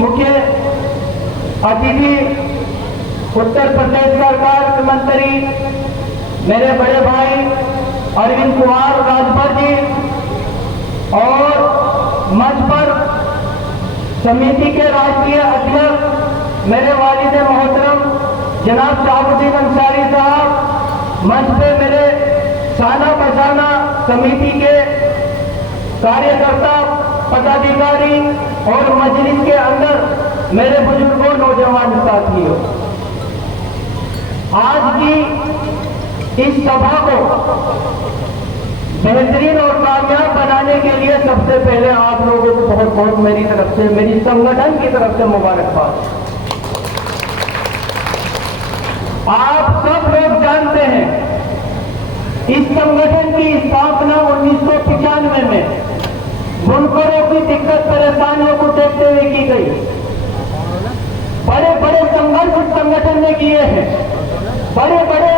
मुख्य अतिथि उत्तर प्रदेश सरकार के मंत्री मेरे बड़े भाई अरविंद कुमार राजभर जी और मंच पर समिति के राष्ट्रीय अध्यक्ष मेरे वालिद मोहतरम जनाब शहाबुद्दीन अंसारी साहब, मंच पे मेरे शाना बशाना समिति के कार्यकर्ता पदाधिकारी और मजलिस के अंदर मेरे बुजुर्गों नौजवान साथियों, आज की इस सभा को बेहतरीन और कामयाब बनाने के लिए सबसे पहले आप लोगों को बहुत बहुत मेरी तरफ से, मेरी संगठन की तरफ से मुबारकबाद। आप सब लोग जानते हैं इस संगठन की स्थापना 1995 में बुनकरों की दिक्कत परेशानियों को देखते हुए की गई। बड़े बड़े संघर्ष इस संगठन ने किए हैं, बड़े बड़े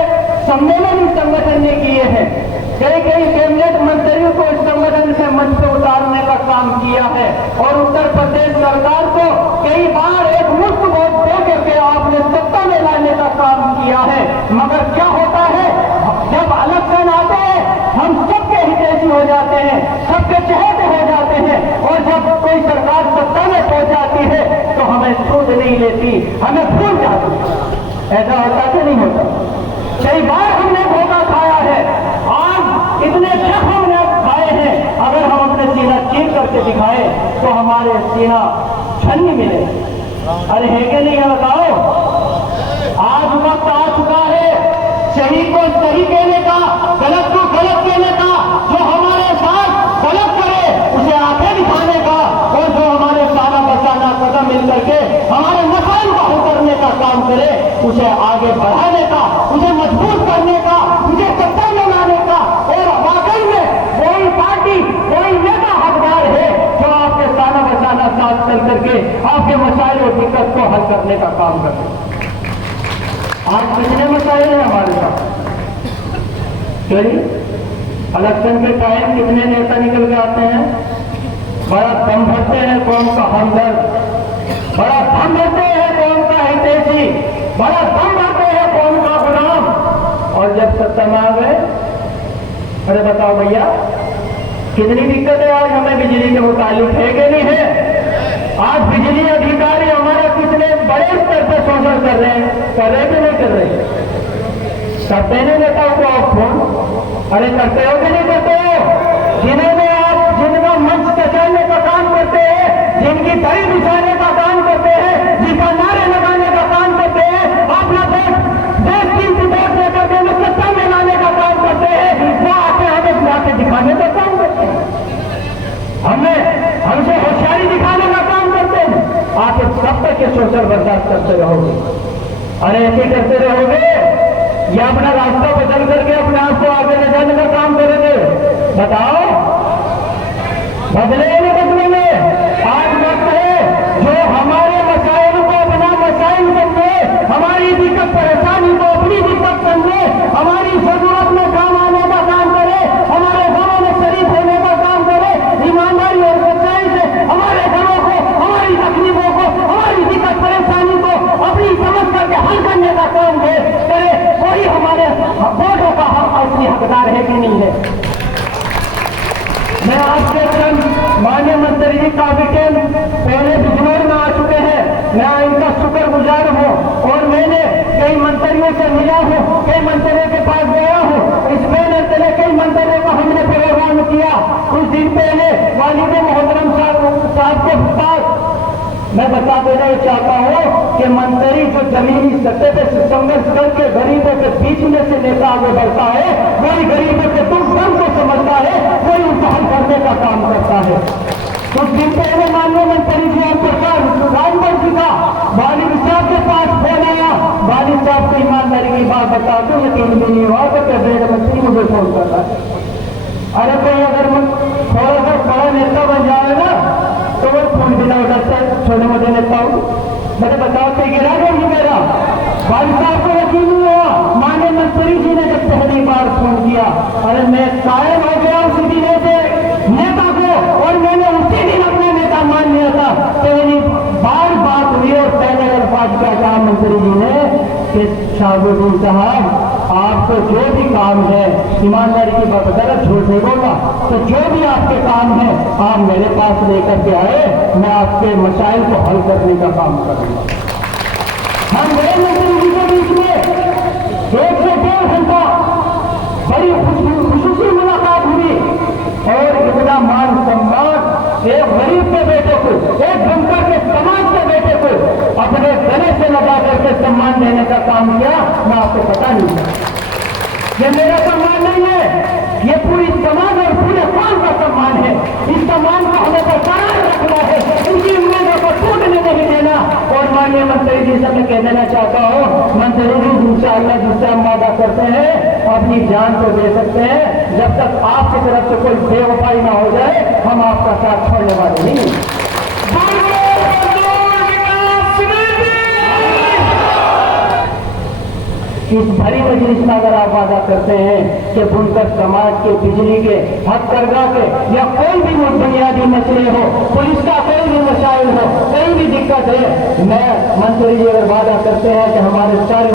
सम्मेलन इस संगठन ने किए हैं, कई कई कैबिनेट मंत्रियों को इस संगठन से मंच पर उतारने का काम किया है और उत्तर प्रदेश सरकार को कई बार एक मुफ्त वोट दे करके आपने सत्ता में लाने का काम किया है। मगर क्या होता है, जब इलेक्शन आते हैं हम सबके हितैषी हो जाते हैं, सबके चहेते हो जाते हैं, और जब कोई सरकार सत्ता में पहुंच जाती है तो हमें सूझ नहीं लेती, हमें भूल जाती है। ऐसा होता कि नहीं होता? कई बार हमने धोखा खाया है, आज इतने शक हमने खाए हैं, अगर हम अपने सीना चीर करके दिखाए तो हमारे सीना छन्नी मिले। अरे है कि नहीं है बताओ? आज वक्त आ चुका है सही को सही कहने का, गलत को गलत कहने का, जो हमारे साथ गलत करे उसे आंखें दिखाने का, और जो हमारे सारा बसाना कदम मिल करके हमारे मसाइल को हल करने का काम करे उसे आगे बढ़ाने का, उसे मजबूत करने का, उसे सत्ता में लाने का। और वाकई में कोई पार्टी, कोई नेता हकदार है जो आपके सारा बसाना साथ चल करके आपके मसाइल और दिक्कत को हल करने का काम करे। आज कितने मसाइल हैं हमारे साथ? चलिए, इलेक्शन के टाइम कितने नेता निकल के आते हैं, बड़ा दम भरते हैं कौन का हमदर्द, बड़ा दम भरते हैं कौन का हितैषी, बड़ा दम भरते हैं कौन का गुलाम, और जब सत्ता में आ गए, अरे बताओ भैया कितनी दिक्कत है आज हमें बिजली के मुतालिक, है कि नहीं है? आज बिजली अधिकारी हमारा कितने बड़े स्तर पर शोषण कर रहे हैं कि नहीं कर रहे? करते नहीं नेताओं को आप फोन, अरे करते हो कि नहीं करते हो? जिन्होंने आप जिनका मंच कचाने का काम करते हैं, जिनकी दही बिछाने का काम करते हैं, जिनका नारे लगाने का काम करते हैं, अपना देश की वोट लेकर के हमें सत्ता में लाने का काम करते हैं, वो आके हमें आके दिखाने का काम करते हैं, हमसे होशियारी दिखाने का काम करते हैं। आप सब तक के शोषण बर्दाश्त करते रहोगे? अरे ऐसे करते रहोगे या अपना रास्ता बदल करके अपने आप को आगे ले जाने का काम करोगे? बताओ, बदले नहीं बदलेंगे? आज वक्त है जो हमारे मसाइल को अपना मसाइल समझे, हमारी दिक्कत परेशानी को अपनी दिक्कत समझे, हमारी जरूरत में काम आने का काम करे, हमारे घरों में शरीफ होने का काम करे, ईमानदारी और सच्चाई से हमारे घरों को, हमारी तकलीफों को, हमारी दिक्कत परेशानी को अपनी समझ करके हल करने का काम करे, कोई हमारे वोटों का असली हकदार है कि नहीं है? मैं आपके माननीय मंत्री जी काफी टाइम पहले बिजनौर में आ चुके हैं, मैं इनका शुक्रगुजार हूँ, और मैंने कई मंत्रियों से मिला हूँ, कई मंत्रियों के पास गया हूँ, इसमें कई मंत्रियों का हमने प्रोग्राम किया। कुछ दिन पहले वालिद मोहतरम साहब के पास मैं बता देना चाहता हूँ कि मंत्री जो जमीनी सतह पे संघर्ष करके गरीबों के बीच में से नेता आगे बढ़ता है, वही गरीबों के दुख दर्द को समझता है, वही उनका हल करने का काम करता है। कुछ दिन पहले माननीय मंत्री जी ओम प्रकाश राजभर जी का वालिद साहब के पास फोन आया, वालिद साहब को ईमानदारी की बात बता दो, यकीन भी नहीं हुआ तो कैबिनेट मंत्री मुझे फोन करता है। अरे कोई अगर थोड़ा सा बड़ा नेता बन जाएगा तो वो फोन बिना उठाता है, छोटे मोटे नेता हो, मैंने बताओ तो गिरा गया मेरा वालिद साहब को यकीन नहीं हुआ। माननीय मंत्री जी ने जब पहली बार फोन किया, अरे मैं कायम हो गया उसी दिन से नेता को, और मैंने उसी दिन अपना नेता मान लिया था। पहली बार कि शाहबुद्दीन साहब, आपको जो भी काम है, ईमानदारी की बात, गलत झूठ नहीं बोलना, तो जो भी आपके काम है आप मेरे पास लेकर के आए, मैं आपके मसाइल को हल करने का काम करूंगा। हम गए मंत्री जी के बीच में 1 से 1.5 घंटा बड़ी खुशी मुलाकात हुई, और इतना मान सम्मान एक गरीब के बेटे को, एक बनकर के समाज के बेटे को अपने गले से लगा करके सम्मान देने का काम किया, मैं आपको पता नहीं था। ये मेरा सम्मान नहीं है, ये पूरी समाज और पूरे कौम का सम्मान है। इस सम्मान को हमें बरकरार रखना है, इनकी उम्मीदों को टूटने नहीं देना। और माननीय मंत्री जी से मैं कह देना चाहता हूँ, मंत्री जी इंशाअल्लाह जिससे हम वादा करते हैं अपनी जान को दे सकते हैं, जब तक आपकी तरफ से कोई बेवफाई ना हो जाए हम आपका साथ छोड़ने वाले नहीं। इस भरी मजलिस में अगर आप वादा करते हैं कि बुनकर समाज के, बिजली के, हथकरघा के या कोई भी बुनियादी मसले हो, पुलिस का कोई भी मसाइल हो, कोई भी दिक्कत है, मैं मंत्री जी अगर वादा करते हैं कि हमारे सारे